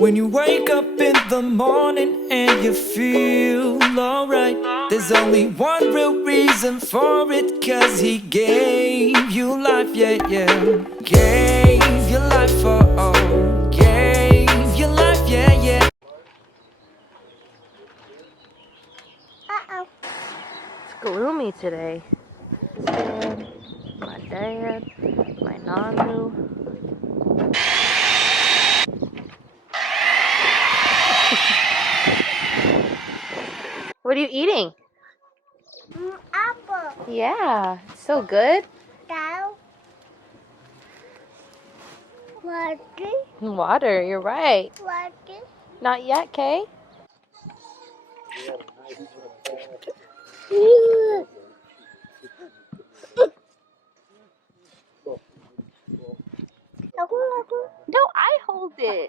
When you wake up in the morning and you feel alright, there's only one real reason for it, 'cause he gave you life, yeah, yeah. Gave you life, oh, oh. Gave you life, yeah, yeah. It's gloomy today. My dad, my Nanu. What are you eating? Apple. Yeah, so good. Cow. Water. Water, you're right. Water. Not yet, Kay? No, I hold it.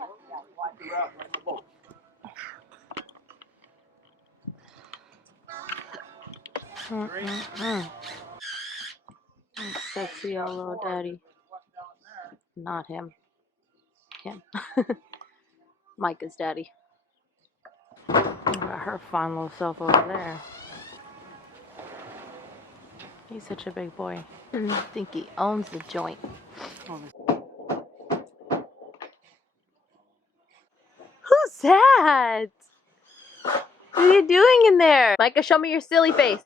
Sexy old little daddy. Not him. Him. Micah's daddy. Got her fine little self over there. He's such a big boy. I think he owns the joint. Who's that? What are you doing in there? Micah, show me your silly face.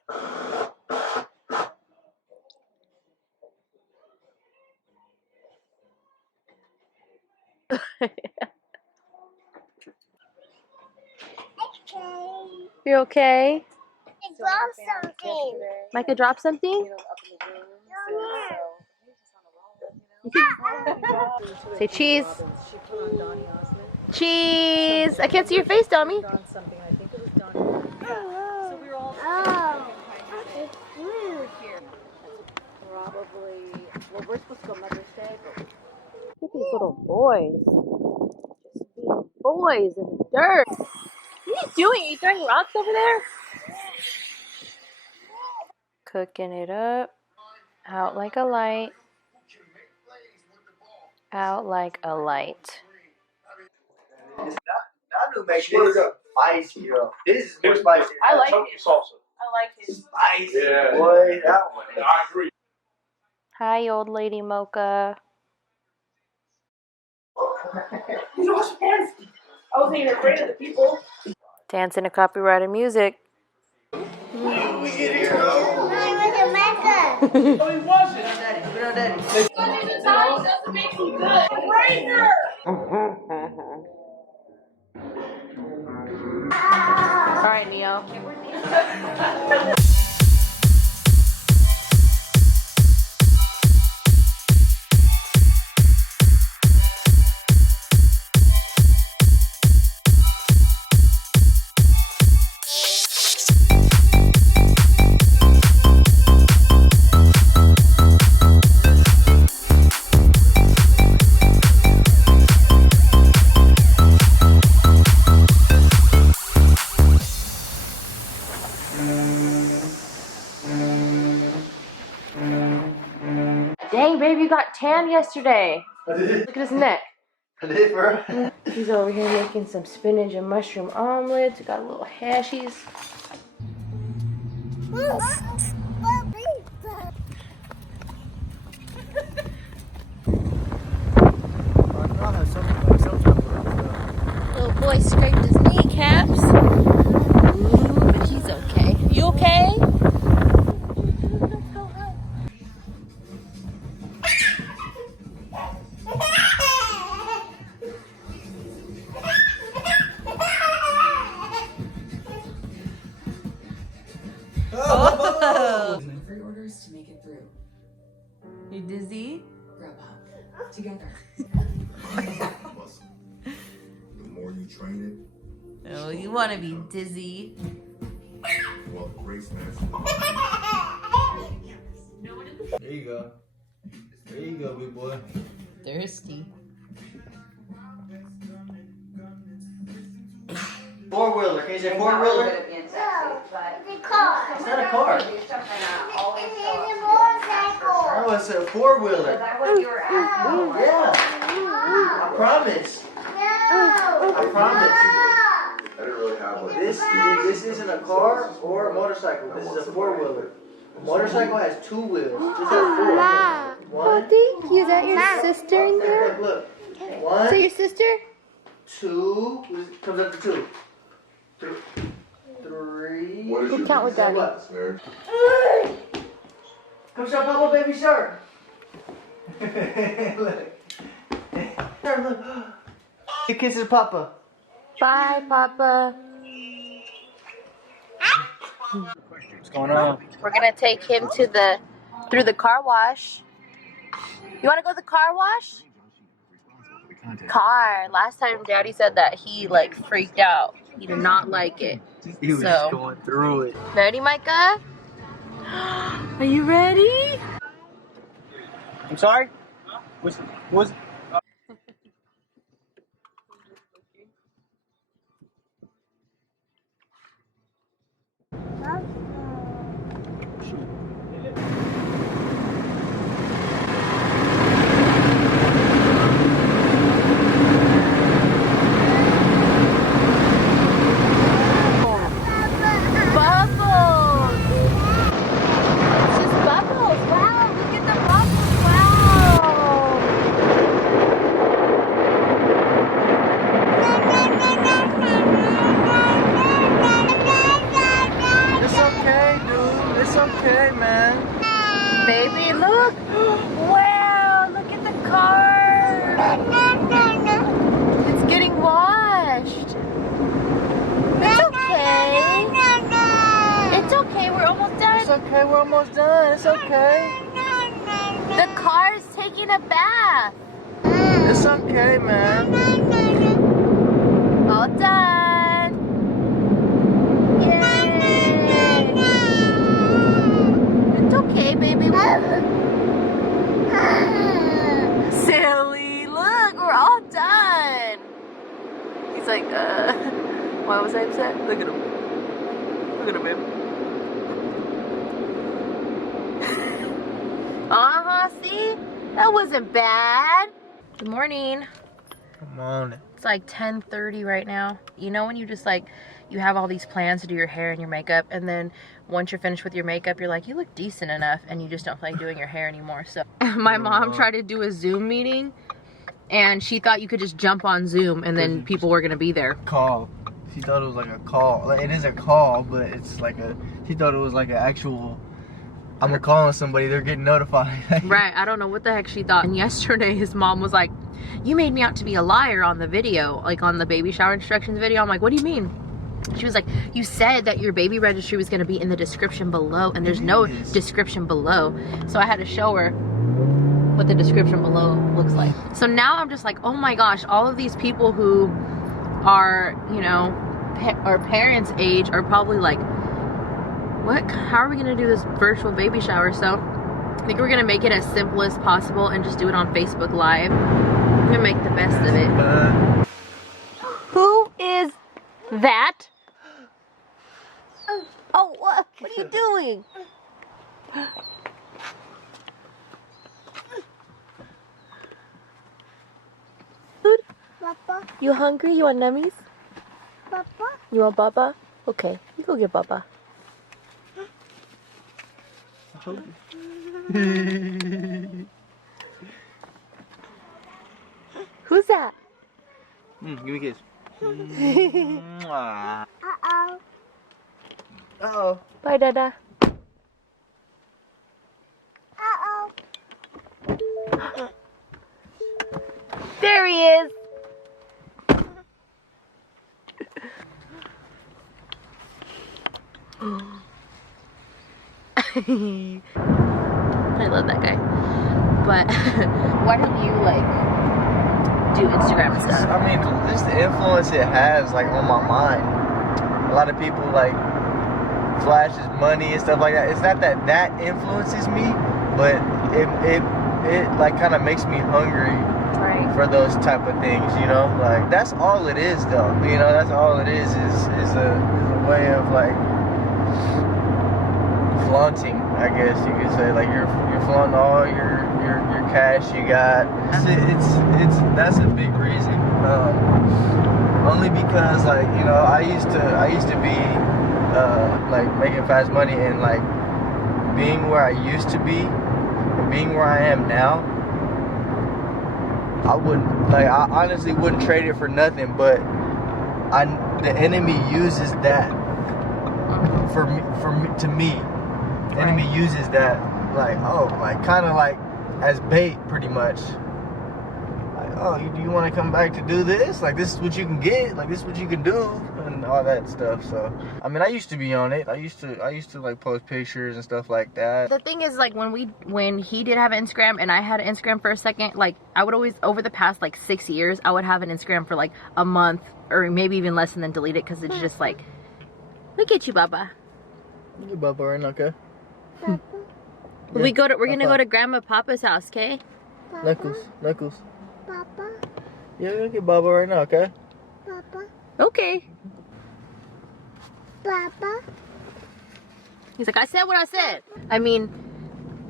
You're okay? I dropped something. Micah dropped something? Say cheese. Cheese! I can't see your face, Dummy. Oh, it's blue. Probably. Well, we're supposed to go Mother's Day, but look at these little boys. Just being boys in the dirt. What are you doing? Are you throwing rocks over there? Cooking it up. Out like a light. Out like a light. Nanu makes it spicy, yo. This is more spicy. I like Chunky it. salsa. I like it. Spicy, Yeah. boy. That one. I agree. Hi, old lady Mocha. You know what's fancy? I wasn't even afraid of the people. Dancing to copyrighted music. I was a Mecca. No, he wasn't. Alright, Neo. Dang, baby, you got tan yesterday. I did. Look at his neck. I did, bro. He's over here making some spinach and mushroom omelets. We got a little hashies. Little boy scraped his kneecaps. Ooh, but he's okay. You okay? Oh. Pre-orders to make it through. You dizzy? Grubhub. Together. The more you train Oh, you want to be dizzy. it, well, Grace has. There you go. There you go, big boy. Thirsty. Four-wheeler. Can you say four-wheeler? No, the car. It's not a car. It's a motorcycle. No, it's a four-wheeler. Oh. Yeah. I promise. No. I promise. I didn't really have like This isn't a car or a motorcycle. This is a four-wheeler. A motorcycle has two wheels. This has four. Oh, thank you. Is that your sister in there? Look. Is One, that your sister? two. Comes up to two. Three. What is We'll your count with Daddy. business, marriage? Come show Papa baby shark. Look. Look. He kisses Papa. Bye, Papa. What's going on? We're gonna take him to through the car wash. You wanna go to the car wash? Car. Last time Daddy said that he like freaked out. He did not like it. He was So. going through it. Ready, Micah? Are you ready? I'm sorry? Was Bubbles! It's just bubbles. Wow, look at the bubbles. Wow. It's okay, dude. It's okay, man. Baby, look. Wow, look at the car. It's getting washed. It's okay. It's okay, we're almost done. It's okay, we're almost done. It's okay. The car's taking a bath. It's okay, man. All done. Yay. It's okay, baby. Silly, look, we're all done. He's like, why was I upset? Look at him. Look at him, babe. Uh-huh, see? That wasn't bad. Good morning. Come on. It's like 10:30 right now. You know when you just like, you have all these plans to do your hair and your makeup, and then once you're finished with your makeup, you're like, you look decent enough, and you just don't feel like doing your hair anymore. So my mom tried to do a Zoom meeting, and she thought you could just jump on Zoom, and then people were gonna be there. Call. She thought it was like a call. Like, it is a call, but it's like she thought it was like an actual, I'm calling somebody, they're getting notified. Right, I don't know what the heck she thought. And yesterday his mom was like, you made me out to be a liar on the video, like on the baby shower instructions video. I'm like, what do you mean? She was like, you said that your baby registry was going to be in the description below, and there's no description below. So I had to show her what the description below looks like. So now I'm just like, oh my gosh, all of these people who are, you know, our parents' age are probably like, what? How are we going to do this virtual baby shower? So I think we're going to make it as simple as possible and just do it on Facebook Live. I'm going to make the best of it. Who is that? Oh, what are you doing? Food? Papa, You hungry? You want nummies? Papa. You want Baba? Okay, you go get Baba. Who's that? Give me a kiss. Uh-oh. Uh-oh. Bye, Dada. Uh-oh. There he is. I love that guy. But why don't you like do Instagram and stuff? I mean, just the influence it has, like, on my mind. A lot of people, like, flashes money and stuff like that. It's not that that influences me, but it like, kind of makes me hungry for those type of things, you know? Like, that's all it is, though. You know, that's all it is a way of, like, flaunting, I guess you could say. Like, you're flaunting all your cash you got. It's that's a big reason. Only because, like, you know, I used to be like making fast money, and like being where I used to be and being where I am now, I honestly wouldn't trade it for nothing. But the enemy uses that to me. The enemy uses that, like, kind of like as bait, pretty much. Like, oh, you want to come back to do this? Like, this is what you can get. Like, this is what you can do, and all that stuff. So, I mean, I used to be on it. I used to like post pictures and stuff like that. The thing is, like, when he did have an Instagram and I had an Instagram for a second, like, I would always, over the past like 6 years, I would have an Instagram for like a month or maybe even less, and then delete it because it's just like, look at you, Baba. Look at Baba right now, okay? Papa. We're gonna go to Grandma Papa's house, okay? Papa. Knuckles. Papa. Yeah, look at Baba right now, okay? Papa. Okay. Papa. He's like, I said what I said. I mean,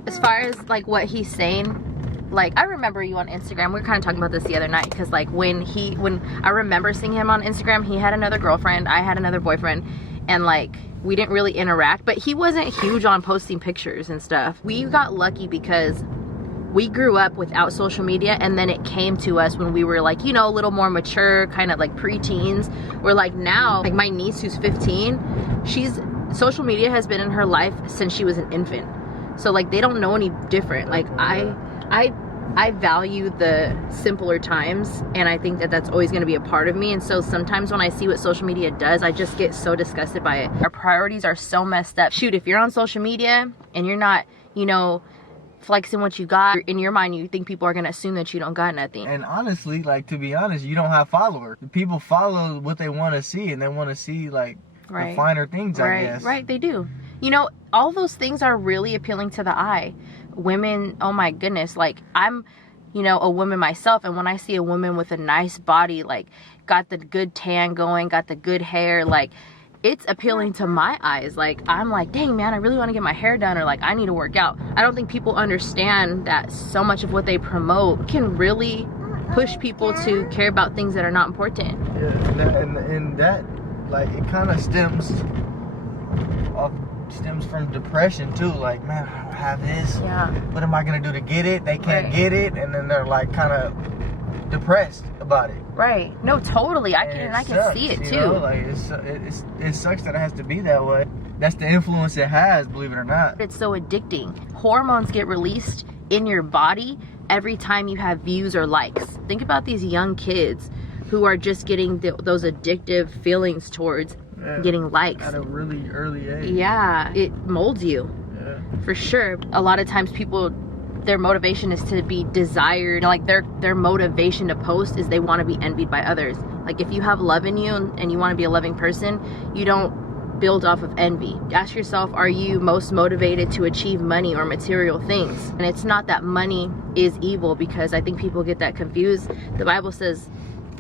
as far as like what he's saying, like, I remember you on Instagram. We were kind of talking about this the other night, because like when I remember seeing him on Instagram, he had another girlfriend, I had another boyfriend, and like we didn't really interact, but he wasn't huge on posting pictures and stuff. We got lucky because we grew up without social media, and then it came to us when we were like, you know, a little more mature, kind of like pre-teens. We're like, now, like my niece who's 15, social media has been in her life since she was an infant. So like they don't know any different. Like I value the simpler times, and I think that that's always going to be a part of me. And so sometimes when I see what social media does, I just get so disgusted by it. Our priorities are so messed up. Shoot, if you're on social media and you're not, you know, flexing what you got, in your mind you think people are going to assume that you don't got nothing. And honestly, like, to be honest, you don't have followers. People follow what they want to see, and they want to see like the finer things, I guess. Right, they do. You know, all those things are really appealing to the eye. Women, oh my goodness, like I'm, you know, a woman myself, and when I see a woman with a nice body, like got the good tan going, got the good hair, like it's appealing to my eyes. Like I'm like, dang man, I really want to get my hair done, or like I need to work out. I don't think people understand that so much of what they promote can really push people to care about things that are not important. Yeah, and that like it kind of stems from depression too. Like, man, I don't have this. Yeah. What am I gonna do to get it? They can't get it, and then they're like kind of depressed about it. Right. No, totally. I can see it too. Know? Like it sucks that it has to be that way. That's the influence it has, believe it or not. It's so addicting. Hormones get released in your body every time you have views or likes. Think about these young kids who are just getting those addictive feelings towards getting likes at a really early age. Yeah, it molds you. Yeah. For sure. A lot of times people, their motivation is to be desired. Like their motivation to post is they want to be envied by others. Like if you have love in you and you want to be a loving person, you don't build off of envy. Ask yourself, are you most motivated to achieve money or material things? And it's not that money is evil, because I think people get that confused. The Bible says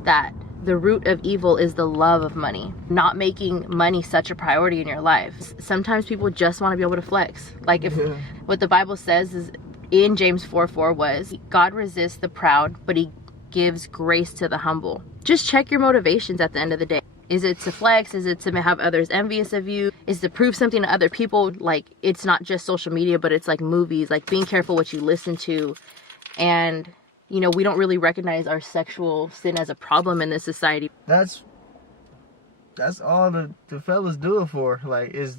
that the root of evil is the love of money. Not making money such a priority in your life. Sometimes people just want to be able to flex. Like if what the Bible says is in James 4:4 was, God resists the proud, but he gives grace to the humble. Just check your motivations at the end of the day. Is it to flex? Is it to have others envious of you? Is to prove something to other people? Like it's not just social media, but it's like movies, like being careful what you listen to. And you know, we don't really recognize our sexual sin as a problem in this society. That's all the fellas do it for. Like, is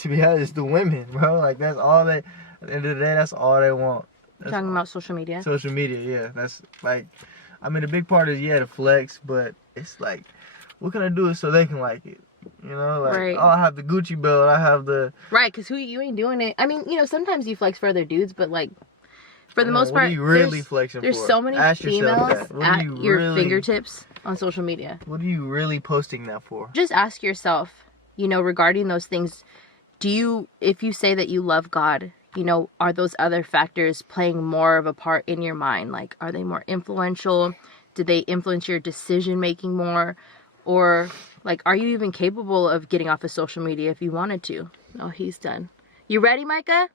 to be honest, the women, bro. Like, that's all they, at the end of the day, that's all they want. That's Talking about social media? Social media, yeah. That's like, I mean, the big part is, yeah, the flex, but it's like, what can I do so they can like it? You know, like, oh, I have the Gucci belt, I have the... Right, because you ain't doing it. I mean, you know, sometimes you flex for other dudes, but like, for the most part, what are you really flexing there's for? so many females at your fingertips on social media. What are you really posting that for? Just ask yourself, you know, regarding those things, if you say that you love God, you know, are those other factors playing more of a part in your mind? Like, are they more influential? Do they influence your decision making more? Or like, are you even capable of getting off of social media if you wanted to? Oh, he's done. You ready, Micah?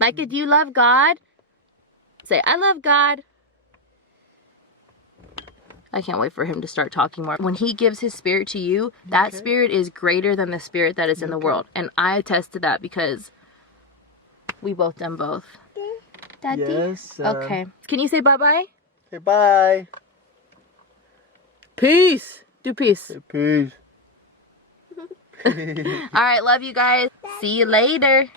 Micah, do you love God? Say, I love God. I can't wait for him to start talking more. When he gives his spirit to you, that spirit is greater than the spirit that is in the world. And I attest to that because we both done both. Daddy? Yes. Okay. Can you say bye-bye? Say bye. Peace. Do peace. Peace. All right, love you guys. See you later.